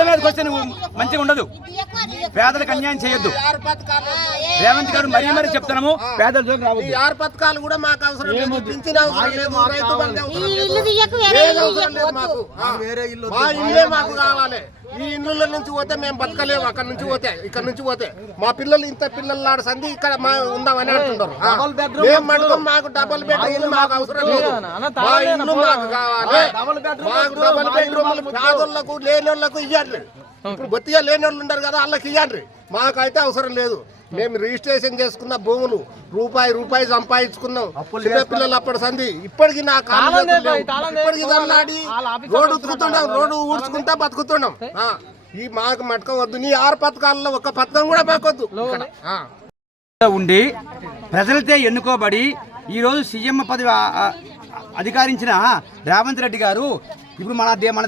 పేదల మీదకి వస్తే నువ్వు మంచిగా ఉండదు. పేదలకు అన్యాయం చేయొద్దు. రేవంత్ గారు మరీ మరీ చెప్తున్నాము పేదల జోలికి ఈ రావద్దు ఆరు పథకాలు కూడా మాకు అవసరం లేదు. పింఛన్ అవసరం రైతు బంధు అవసరం. మా ఇల్లే మాకు కావాలి. ఈ ఇళ్ళ నుంచి పోతే మేము బతకలేము అక్కడ నుంచి పోతే ఇక్కడ నుంచి పోతే. మా పిల్లలు ఇంత పిల్లలు ఆడ సంధి ఇక్కడ మా ఉందామని అంటున్నారు. మేము మటుకు మాకు డబుల్ బెడ్రూమ్ మాకు అవసరం లేదు. మా ఇల్లు మాకు కావాలి. మాకు డబుల్ బెడ్రూమ్ పేదోళ్ళకు లేని వాళ్ళకు ఇవ్వండి ఇప్పుడు బొత్తిగా లేని వాళ్ళు ఉంటారు కదా వాళ్ళకి ఇవ్వండి మాకైతే అవసరం లేదు. మేము రిజిస్ట్రేషన్ చేసుకున్న భూములు రూపాయి రూపాయి సంపాదించుకున్నాం. చిన్న పిల్లలు అప్పటి సంధి ఇప్పటికి నా లేవు. ఇప్పటికి రోడ్డు ఉతుకుతున్నాం రోడ్డు ఊడ్చుకుంటా బతుకుతున్నాం ఆ, ఈ మాకు మటక వద్దు నీ ఆరు పథకాలలో ఒక పథకం కూడా మాకొద్దు. ఉండి ప్రజలతో ఎన్నుకోబడి ఈరోజు సీఎం పదవి అధికారించిన రేవంత్ రెడ్డి గారు ఇప్పుడు మన దే- మన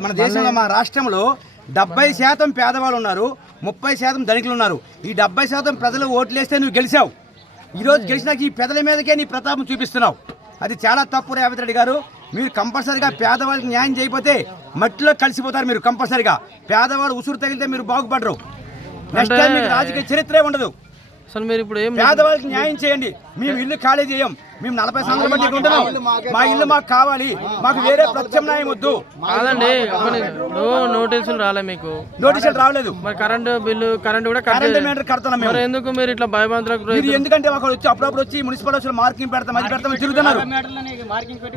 మన దేశంలో మన రాష్ట్రంలో డెబ్బై శాతం పేదవాళ్ళు ఉన్నారు. ముప్పై శాతం ధనికులు ఉన్నారు. ఈ డెబ్బై శాతం ప్రజలు ఓట్లేస్తే నువ్వు గెలిచావు. ఈరోజు గెలిచినాక ఈ పెదల మీదకే నీ ప్రతాపం చూపిస్తున్నావు. అది చాలా తప్పు రేవంత్ రెడ్డి గారు. మీరు కంపల్సరిగా పేదవాళ్ళకి న్యాయం చేయకపోతే మట్టిలో కలిసిపోతారు మీరు కంపల్సరిగా. పేదవాళ్ళు ఉసురు తగిలితే మీరు బాగుపడరు. నెక్స్ట్ టైం మీకు రాజకీయ చరిత్రే ఉండదు. అసలు మీరు ఇప్పుడు ఏం పేదవాళ్ళకి న్యాయం చేయండి. మేము ఇల్లు ఖాళీ చేయం. మేము నలభై సంవత్సరాల బట్టి ఇక్కడ ఉంటున్నాం. మా ఇల్లు మాకు కావాలి. మాకు వేరే ప్రత్యామ్నాయం వద్దు. కాదండి నోటీసులు రాలే మీకు. నోటీసులు రావలేదు. మరి కరెంటు బిల్లు కరెంట్ కూడా కడుతున్నాం మేము. మరి ఎందుకు మీరు ఇట్లా భయభ్రాంతులకు మీరు ఎందుకంటే అక్కడ వచ్చి అప్పుడప్పుడు వచ్చి మున్సిపల్ వచ్చి మార్కింగ్ పెడతాం అది పెడతాం తిరుగుతున్నారు.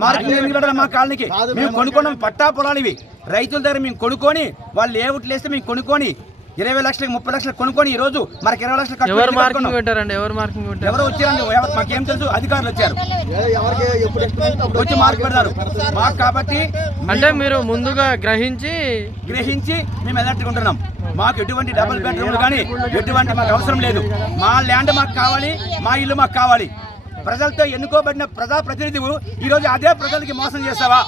మార్కింగ్ ఎందుకు మా కాలనీకి? మేము కొనుక్కున్నాం పట్టా పొలాలు ఇవి. రైతుల దగ్గర మేము కొనుక్కొని వాళ్ళు ఏ ఓట్లు వేస్తే మేము కొనుక్కొని ఇరవై లక్షలకు ముప్పై లక్షలకు కొనుక్కొని ఈ రోజు మనకి ఇరవై లక్షలు ఎవరు మార్కింగ్. పెట్టారండి? ఎవరు మార్కింగ్ పెట్టారు? ఎవరు వచ్చారండి ఎవరు- మాకేం తెలుసు అధికారులు వచ్చారు. వచ్చి మార్క్ పెడతారు. మాకు కాబట్టి అంటే మీరు ముందుగా గ్రహించి గ్రహించి మేము ఎలర్ట్గా ఉంటున్నాం మాకు ఎటువంటి డబుల్ బెడ్రూమ్లు కానీ ఎటువంటి మాకు అవసరం లేదు. మా ల్యాండ్ మాకు కావాలి మా ఇల్లు మాకు కావాలి. ప్రజలతో ఎన్నుకోబడిన ప్రజా ప్రతినిధులు ఈ రోజు అదే ప్రజలకి మోసం చేస్తావా.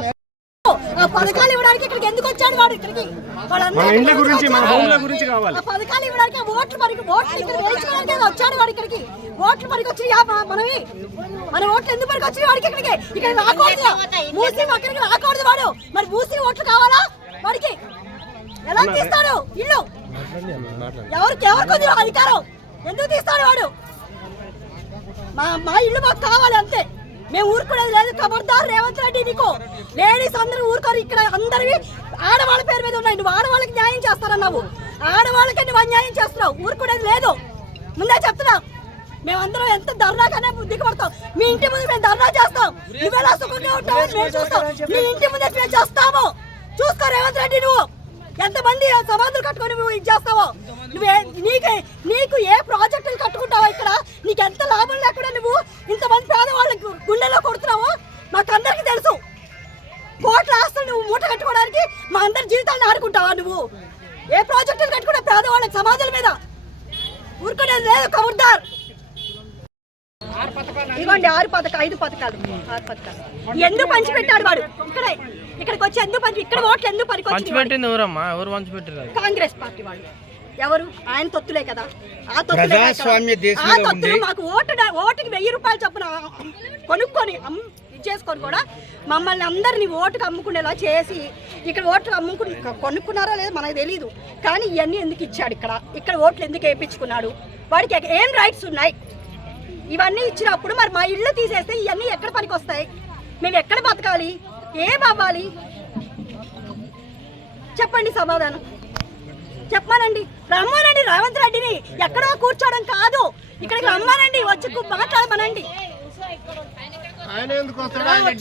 ఆ పథకాలు ఇవ్వడానికి ఇక్కడికి ఎందుకు వచ్చాడు వాడు ఇక్కడికి? మన ఇండ్ల గురించి మన హోమ్ల గురించి కావాలి. ఆ పథకాలు ఇవ్వడానికి ఓట్లు మరి ఓట్లు ఇక్కడ వేయించుకోవడానికి వచ్చాడు వాడు ఇక్కడికి. ఓట్లు మనకి వచ్చి మనవి. మన ఓట్లు ఎందుకు మనకి వచ్చి వాడికి ఇక్కడికి? ఇక్కడ రాకూడదు. మూసి అక్కడికి రాకూడదు వాడు. మరి మూసి ఓట్లు కావాలా వాడికి? ఎలా తీస్తాడు? ఇల్లు. ఎవరికి ఎవరికి అధికారం? ఎందుకు తీస్తాడు వాడు? మా మా ఇల్లు మాకు కావాలి అంతే. మేము ఊరుకునేది లేదు ఖబర్దార్ రేవంత్ రెడ్డి నీకు. లేడీస్ అందరూ ఊరుకోరు. ఇక్కడ అందరివి ఆడవాళ్ళ పేరు మీద ఉన్నాయి. నువ్వు ఆడవాళ్ళకి న్యాయం చేస్తారన్నావు ఆడవాళ్ళకి నువ్వు అన్యాయం చేస్తున్నావు. ఊరుకునేది లేదు. ముందే చెప్తున్నా. మేమందరం ఎంత ధర్నాకనే దిగబడతాం. మీ ఇంటి ముందు మేము ధర్నా చేస్తాం. నువ్వెలా సుఖంగా ఉంటావు మేము చూస్తాం. మీ ఇంటి ముందే మేము చేస్తాము. చూసుకో రేవంత్ రెడ్డి నువ్వు. ఎంతమంది సమాధులు కట్టుకొని నువ్వు ఇది చేస్తావో? నువ్వే నీకు నీకు ఏ ప్రాజెక్టులు కట్టుకుంటావో ఇక్కడ? నీకు ఎంత లాభం లేకుండా నువ్వు నువ్వు ఏ ప్రాజెక్టులు కట్టుకున్నా పేదవాళ్ళకి సమాధుల మీద ఊరుకునేది లేదు కబుర్దార్. ఇదిగోండి ఆరు పథకాలు ఐదు పథకాలు. ఆరు పథకాలు. ఎందుకు పంచిపెట్టాడు వాడు? ఇక్కడే ఇక్కడికి వచ్చి ఎందుకు పంచి ఇక్కడ ఓట్లు ఎందుకు పనికొచ్చింది ఎవరమ్మా? ఎవరు పంచిపెట్టారు? కాంగ్రెస్ పార్టీ వాళ్ళు. ఎవరు? ఆయన తొత్తులే కదా. ఆ తొత్తులే ఆ దేశంలో తొత్తులు మాకు ఓటు ఓటుకి వెయ్యి రూపాయలు చొప్పున కొనుక్కొని అమ్- చేసుకొని కూడా మమ్మల్ని అందరినీ ఓటుకు అమ్ముకునేలా చేసి ఇక్కడ ఓట్లు అమ్ముకు కొనుక్కున్నారా లేదో మనకు తెలియదు కానీ ఇవన్నీ ఎందుకు ఇచ్చాడు ఇక్కడ? ఇక్కడ ఓట్లు ఎందుకు వేయించుకున్నాడు? వాడికి ఏం రైట్స్ ఉన్నాయి? ఇవన్నీ ఇచ్చినప్పుడు మరి మా ఇల్లు తీసేస్తే ఇవన్నీ ఎక్కడ పనికి వస్తాయి మేము ఎక్కడ బతకాలి? ఏం అవ్వాలి? చెప్పండి సమాధానం. చెప్పానండి రమ్మనండి రేవంత్ రెడ్డిని. ఎక్కడో కూర్చోవడం కాదు. ఇక్కడికి రమ్మనండి. వచ్చి మాట్లాడమనండి. ఆయన ఎందుకు వస్తాడు ఆయన